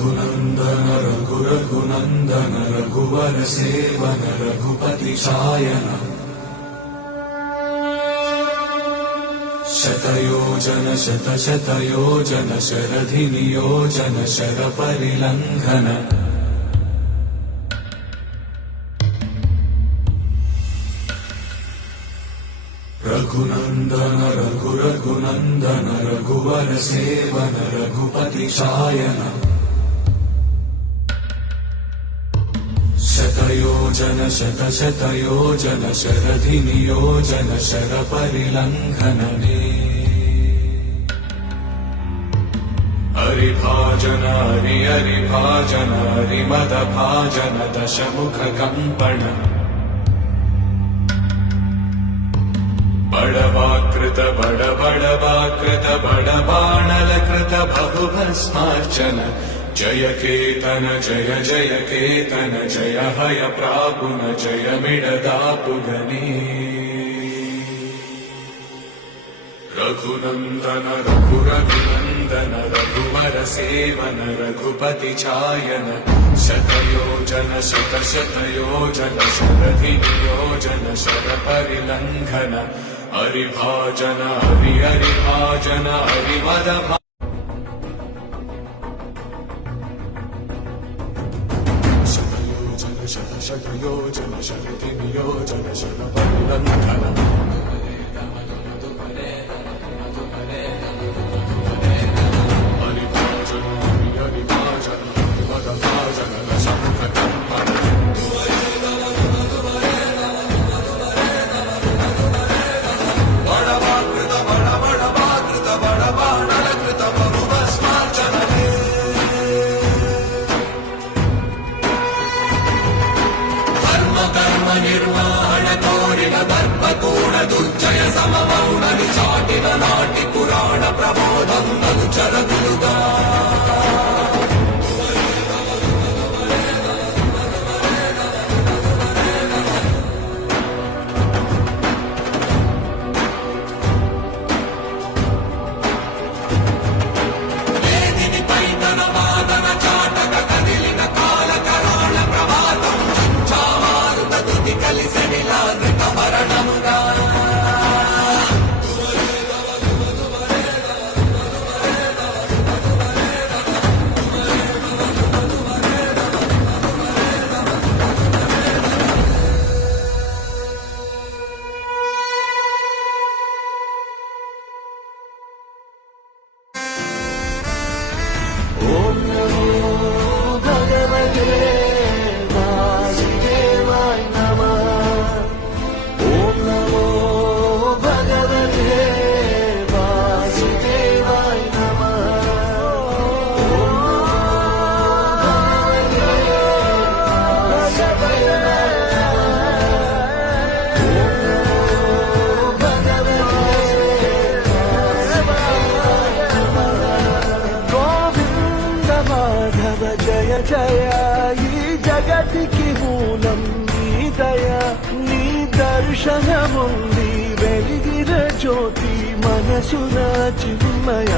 रघुनन्दन रघुरघुनन्दन रघुवर seven Raghupati चायन शतयोजन शतशतयोजन शरधि नियोजन शरपरिलङ्घन रघुनन्दन रघुरघुनन्दन रघुवर seven Raghupati चायन शतयोजन शतशतयोजन शरधि नियोजन शरपरिलङ्घन हरिभाजन हरिभाजन हरिमदभाजन दशमुख कंपन बड़वाकृत बड़वाकृत बड़बाणलकृत बहुभस्मार्चन जय केतन जय जय केतन जय हय प्रापुन जय मिडदापुगनी रघुनन्दन रघुरघुनन्दन रघुवर सेवन रघुपति चायन शतयोजन शतशतयोजन शरधि नियोजन शरपरिलङ्घन हरिभाजन हरिभाजन हरिमदभाजन शतयोजन शतशतयोजन शरधि नियोजन शरपरिलङ्घन निर्वाण कोरिन दर्पपूर्ण दुर्जय सममौननि चाटिन नाटि पुराण प्रबोधं अनुचरतुलुगा వేదిని పైతన వాదన చాటక కదిలిన కాల కరాళ ప్రవాతం కలిసెనిలా ఋతభరణముగా ఓం నమో భగవతే వాసుదేవాయ నమః ఓం నమో భగవతే వాసుదేవాయ నమః గోవింద మాధవ జయ జయ ఈ జగతికి మూలం నీ దయ నీ దర్శనముంది వెలిగిన జ్యోతి మనసున చిన్మయ